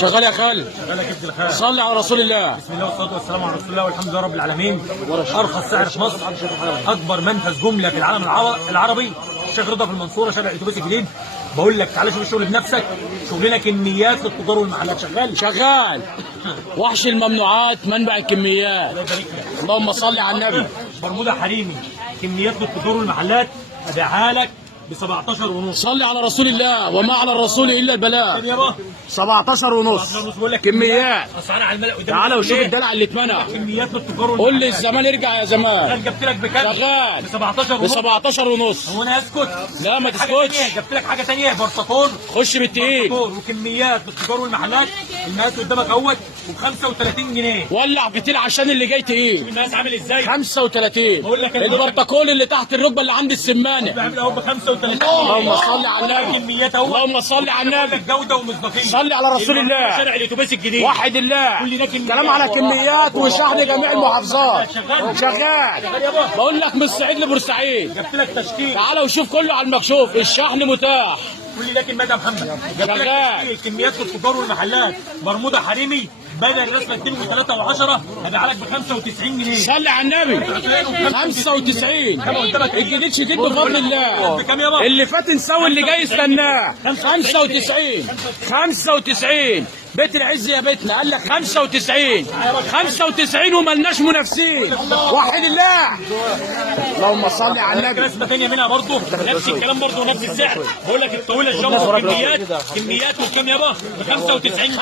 شغال يا خالد. شغال يا كبد الخال. صلي على رسول الله. بسم الله والصلاه والسلام على رسول الله والحمد لله رب العالمين. ارخص سعر في مصر، اكبر منفذ جمله في العالم العربي، الشيخ رضا في المنصوره، شارع الاتوبيس الجديد. بقول لك تعالى شوف الشغل بنفسك، شغلنا كميات للتجار والمحلات. شغال وحش الممنوعات، منبع الكميات. الله يبارك لك. اللهم صل على النبي. برمودا حريمي، كميات للتجار والمحلات، ابيعها لك ب 17 ونص. صلي على رسول الله، وما على الرسول الا البلاغ. يابا 17 ونص بقول لك كميات. اسعار على الملأ قدام. تعالى وشوف الدلع اللي اتمنع. كميات للتجار والمحلات. قول لي الزمان ارجع يا زمان. جبت لك بكام؟ شغال ب 17 ب ونص. 17 ونص. هو انا اسكت؟ لا ما تسكتش. جبت لك حاجه ثانيه، برطقون. خش بالتقيل. وكميات للتجار والمحلات، المقاس قدامك اهوت وب 35 جنيه. ولع فتيل عشان اللي جاي تقيل. المقاس عامل ازاي؟ 35. بقول لك البرتقول اللي تحت الركبه اللي عند السمانه. بعمل اهو ب 35. اللهم صل على النبي. كميات اهو. اللهم صل على النبي. جوده ومصداقيه. صلي على رسول الله. شارع الاتوبيس الجديد. وحد الله. كل ده كميات. كلام على كميات وشحن جميع المحافظات. شغال. بقول لك من الصعيد لبورسعيد. جبت لك تشكيل. تعالى وشوف كله على المكشوف، الشحن متاح. كل ده كميات يا محمد. جبت لك شغال. تشكيل، كميات للتجار والمحلات، برمودا حريمي، بدل الرسمه 2 و3 و10 هبيع لك ب 95 جنيه. صلي على النبي. 95 الجديد شديد بفضل الله. بكام يابا؟ اللي فات نسوي، اللي جاي استناه. 95 بيت العز يا بيتنا. قال لك 95 وملناش منافسين. وحد الله. اللهم صل على النبي. رسمه ثانيه منها برضه نفس الكلام، برضه نفس السعر. بقول لك الطويله الجامبو كميات وكام يابا؟ ب 95 جنيه.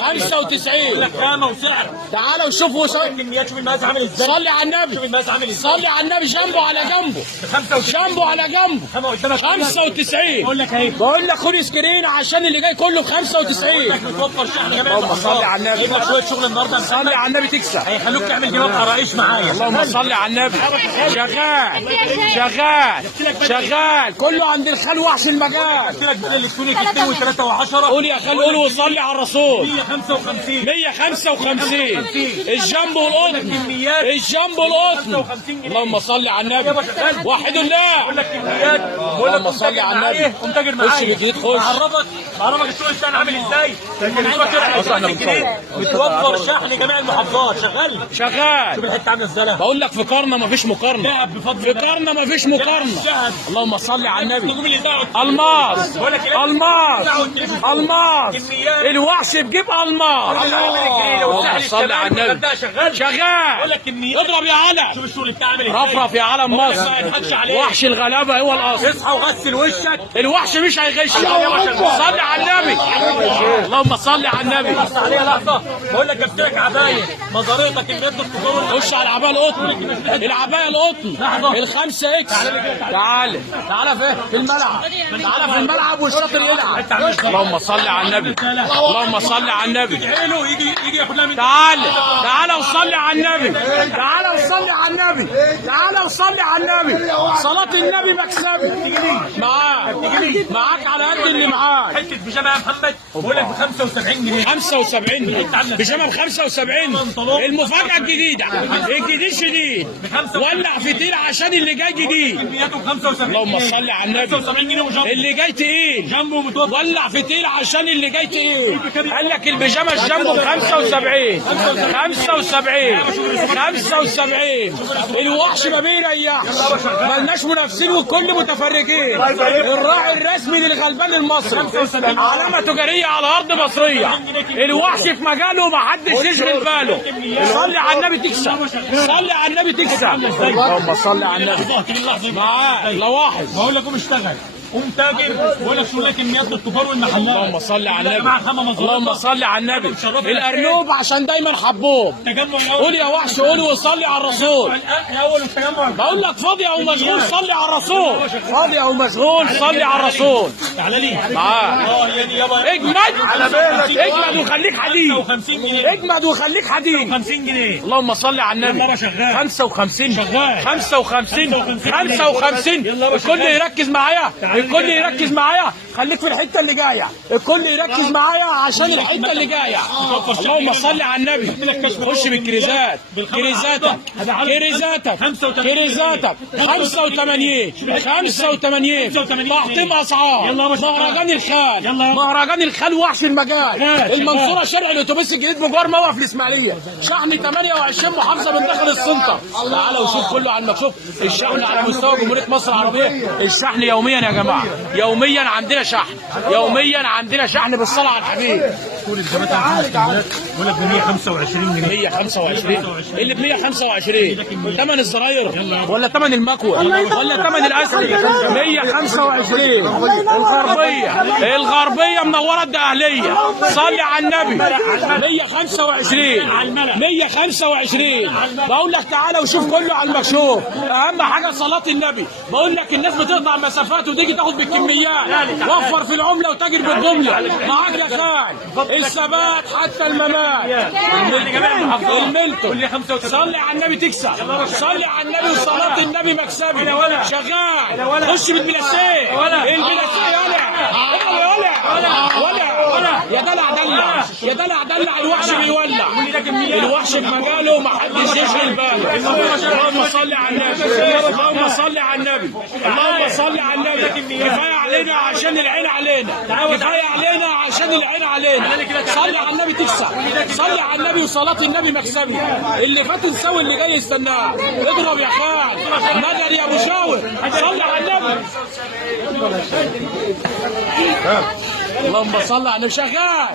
95 بقول لك خامه وسعر. تعالى وشوفوا كميات، شوف المقاس عامل ازاي. صلي على النبي. شوف المقاس عامل ازاي. صلي على النبي. جنبه على جنبه. 95 جنبه على جنبه. خامه قدامك 95. بقول لك اهي. بقول لك خد سكرين عشان اللي جاي كله ب 95. متوفر شحن جميع اللهم صل على النبي. هيبقى شويه شغل النهارده. صلي على النبي تكسب. هيخلوك تعمل جواب قراقيش معايا. اللهم صل على النبي. شغال كله عند الخال وحش المجال. قلت لك بدل الالكترونيك 2 و3 و10. قول يا خال، قول وصلي على الرسول. 155 الجنبو والقطن. الجنبو والقطن. اللهم صل على النبي. وحد الله. بقول لك كميات. بقول لك اللهم صل على النبي. قوم تاجر خش معايا. بالجديد، خش. بعرفك الشغل بتاعنا عامل ازاي. متوفر شحن جميع المحافظات. شغال. شوف الحته عامله ازاي. بقول لك في قرنه مفيش مقارنه. دهب بفضل في الله. قرنه مفيش مقارنه. دهب. اللهم صل على النبي. النجوم اللي دعوا. الماس. بقول لك إيه؟ الماس. كميات. الوحش بجيب الماس. اللهم صل على النبي. شغال. بقول لك كميات. اضرب يا علم. شوف الشغل بتاعي عامل ازاي. رفرف يا علم مصر. وحش الغلابه هو الاصل. اصحى وغسل وشك. الوحش مش هيغش. صل على النبي. اللهم صل على النبي. بص عليها لحظه. بقول لك جبت لك عبايه مزاريطه كميات التجار. خش على العبايه القطن. العبايه القطن. الخمسة اكس. تعالى في الملعب. تعالى في الملعب والشاطر يلعب. اللهم صل على النبي. اللهم صل على النبي. يجي ياخد لها من. تعالى وصلي على النبي. تعالى وصلي على النبي. تعالى وصلي على النبي. صلاة النبي مكسبي. معاك على قد اللي معاك. حته بيجامه يا محمد. بقول لك ب 75 جنيه. 75 بيجامه ب 75. المفاجأة الجديدة. الجديد شديد. ولع فتيل عشان اللي جاي جديد. كمياته ب 75 اللهم صل على النبي. 75 جنيه وجنبه. اللي جاي تقيل. جنبه متوفر. ولع فتيل عشان اللي جاي تقيل. قال لك البيجامه الجنبه ب 75. 75 الوحش ما بيريحش. مالناش منافسين والكل متفرجين. الراعي الرسمي للغلبان المصري. علامه تجاريه على ارض مصريه. الوحش في مجاله ومحدش يشغل باله. صلي على النبي تكسب. صلي على النبي تكسب. اللهم صل على النبي. معاك لواحظ. بقول لك قوم اشتغل. قوم تاجر. بقول لك شغل كميات للتجار والمحلات. اللهم صل على النبي. اللهم صل على النبي. الارنوب عشان دايما حبوب. قول يا وحش، قول وصلي على الرسول. الاول التجمع. بقول لك فاضي او مشغول صلي على الرسول. فاضي او مشغول صلي على الرسول. تعالى لي. معاك. يابا. اجمد على بالك. اجمد وخليك حديد. 50 جنيه. اجمد وخليك حديد. 50 جنيه. اللهم صل على النبي. 55 55 الكل يركز معايا. الكل يركز معايا، خليك في الحته اللي جايه، الكل يركز معايا عشان الحته اللي جايه. اللهم صل على النبي. خش بالكريزات، كريزاتك 85 تحطيم اسعار. مهرجان الخال وحش المجال، المنصوره شارع الاتوبيس الجديد مجوار موقف الاسماعيليه، شحن 28 محافظه من داخل السنتر. تعالى وشوف كله على المكشوف. الشحن على مستوى جمهوريه مصر العربيه، الشحن يوميا يا جماعه، يوميا عندنا شحن، يوميا عندنا شحن بالصلاه على الحبيب. كل الجامعات عندنا استعمالات بقول لك ب 125 جنيه. 125 اللي ب 125 ثمن الزراير ولا ثمن المكوى ولا ثمن الاسد؟ 125. الغربيه منوره الدقهليه، صلي على النبي. 125 بقول لك تعالى وشوف كله على المكشوف. اهم حاجه صلاه النبي. بقول لك الناس بتقطع مسافات وتيجي تاخد بالكميات، وفر في العمله وتاجر بالجمله. معاك يا خال الثبات حتى الممات. الملتو صلي على النبي تكسب، صلي على النبي وصلاه النبي مكسبي. شغال خش بالبلاسيه، البلاسيه ولا يا دلع دلع، يا دلع دلع. الوحش بيولع، الوحش بمجاله ومحدش يشغل باله. اللهم صل على النبي، اللهم صل على النبي، اللهم صل على النبي. كفايه علينا عشان العين علينا، كفايه علينا عشان العين علينا. صلي على النبي تكسب، صلي على النبي وصلاه النبي مكسبي. اللي فات نسوي اللي جاي يستناه. اضرب يا خال مدر يا ابو شاور، صلي على النبي. اللهم صل على النبي. شغال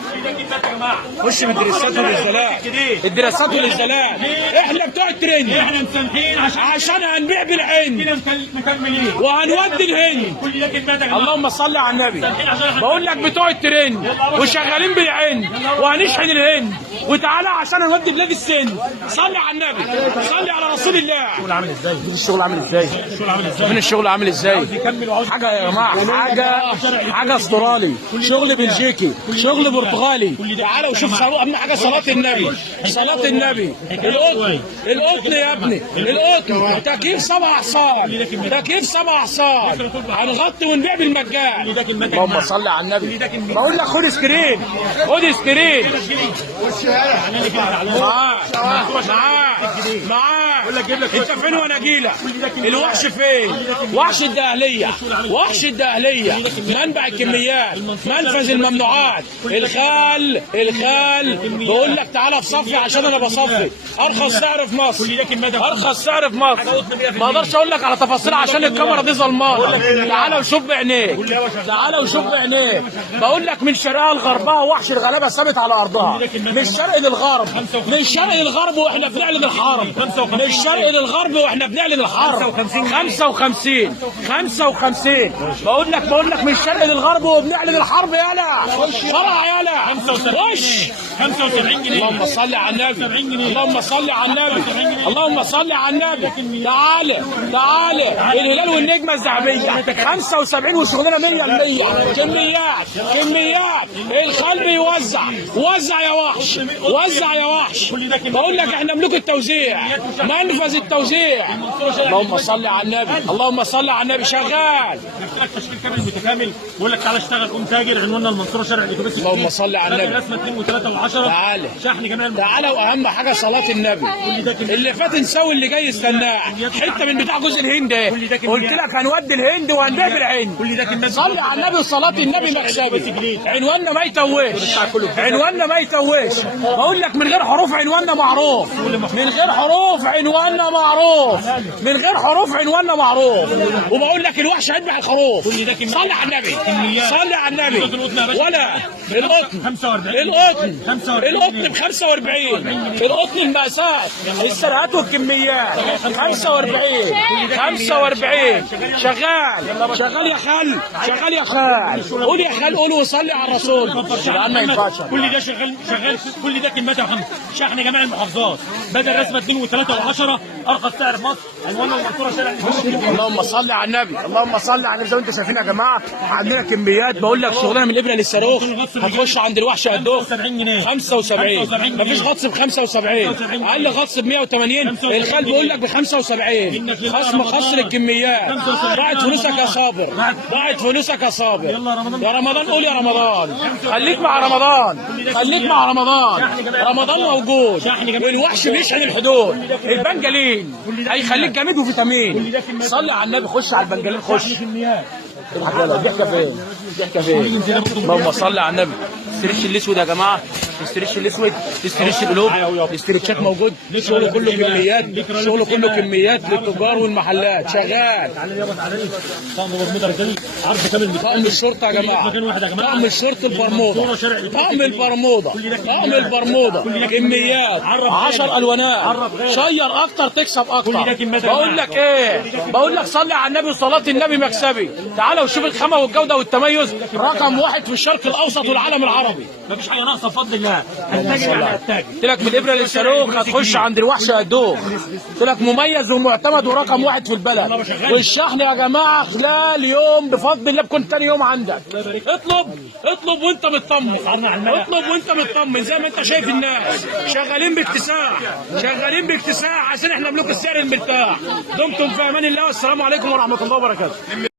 خش بالدراسات والازدالات، الدراسات والازدالات. احنا بتوع الترند، احنا مسامحين عشان هنبيع بالعين كده مكملين وهنودي الهند. اللهم صل على النبي. بقول لك بتوع الترند وشغالين بالعين وهنشحن الهند، وتعالى عشان نودي بلاد السن. صلي على النبي، صلي على رسول الله. الشغل عامل ازاي؟ الشغل عامل ازاي؟ من الشغل عامل ازاي؟ حاجه يا جماعه، حاجه استرالي، شغل بلجيكي، شغل برتغالي. تعالى وشوف اهم حاجه صلاه النبي، صلاه النبي. القطن يا ابني، القطن تكييف 7 حصان، تكييف 7 حصان. هنغطي ونبيع بالمجان. اللهم صل على النبي. بقول لك خد سكرين، خد سكرين. معاك انت فين وانا اجيلك؟ الوحش فين؟ وحش الدقهليه، وحش الدقهليه، منبع الكميات، منفذ الممنوعات. الخال بقول لك تعالى في صفي عشان انا بصفي. ارخص سعر في مصر، ارخص سعر في مصر. ما اقدرش اقول لك على تفاصيل عشان الكاميرا دي ظلمانه. تعالى وشوف بعينيك، تعالى وشوف بعينيك. بقول لك من شرقها لغربها وحش الغلابه ثابت على ارضها. من الشرق للغرب، من الشرق للغرب واحنا بنعلن الحرب، من الشرق للغرب واحنا بنعلن الحرب. 55 بقول لك من الشرق للغرب وبنعلن الحرب. يالا فرع يالا وش 75 جنيه. اللهم صل على النبي، اللهم صل على النبي، اللهم صل على النبي. تعالى الهلال والنجمه الذهبيه 75 وشغلنا 100%. كميات الخال بيوزع، وزع يا وحش، وزع يا وحش. بقول لك احنا ملوك التوزيع، منفذ التوزيع. اللهم صل على النبي، اللهم صل على النبي. شغال تشكيل كامل متكامل. بقول لك تعالى اشتغل قوم تاجر. عنواننا المنصوره شارع الاتوبيس. اللهم صل على النبي. رسمه 2 و3 و10. تعالى شحن جميع تعالى واهم حاجه صلاه النبي. اللي فات نسوي اللي جاي يستناه. حته من بتاع جزء الهند. قلت لك هنودي الهند وهنبيع بالعين. صلي على النبي وصلاه النبي مكسبي. عنواننا ما يتوهش، عنواننا ما يتوهش. بقول لك من غير حروف عنواننا معروف، من غير حروف عنواننا معروف، من غير حروف عنواننا معروف. وبقول لك الوحش هيذبح الخروف. صلي على النبي، صلي على النبي. ولا القطن 45، القطن ب 45، القطن المقاسات، السرقات والكميات 45. شغال يا خال، شغال يا خال. قول يا خال، قول وصلي على الرسول. ما ينفعش كل ده شغال كل ده كميات يا محمد. شحن جميع المحافظات بدل رسمه 2 و3 و10 10 ارخص سعر في مصر. عنواننا المنصوره شارع اللهم صل على النبي، اللهم صل على النبي. زي ما انتم شايفين يا جماعه عندنا كميات، بقول لك شغلانه من الابره للصاروخ. هتخش عند الوحش قدوخ 70 جنيه 75، مفيش غطس ب 75، اقل غطس ب 180، الخال بيقول لك ب 75. خصم خسر الكميات. ضاعت فلوسك يا صابر، ضاعت فلوسك يا صابر. يا رمضان قول يا رمضان، خليك مع رمضان، خليك مع رمضان. رمضان موجود والوحش بيشحن الحدود. البنجلين هيخليك جامد وفيتامين. صلي على النبي، خش على البنجلين، خش. الضحكه فين؟ الضحكه فين؟ اللهم صل على النبي. الستريتش الاسود يا جماعه، الستريتش الاسود، الستريتش القلوب، الاستريتشات موجود. الشغل كله كميات، الشغل كله كميات للتجار والمحلات. شغال. طقم الشرطه يا جماعه، طقم الشرطه البرموده، طقم البرموده، طقم البرموده. كميات 10 الوانات. شير اكتر تكسب اكتر. بقول لك ايه؟ بقول لك صلي على النبي وصلاه النبي مكسبي. تعالى وشوف الخامه والجوده والتميز. رقم 1 في الشرق الاوسط والعالم العربي. مفيش حاجه ناقصه بفضل الله. هتتاجر يعني هتتاجر. قلت لك من الابره للصاروخ هتخش عند الوحش قدوخ. قلت لك مميز ومعتمد ورقم 1 في البلد. والشحن يا جماعه خلال يوم بفضل الله بكون تاني يوم عندك. اطلب وانت مطمن، اطلب وانت مطمن. زي ما انت شايف الناس شغالين باكتساح، شغالين باكتساح عشان احنا ملوك السعر المرتاح. دمتم في امان الله والسلام عليكم ورحمه الله وبركاته.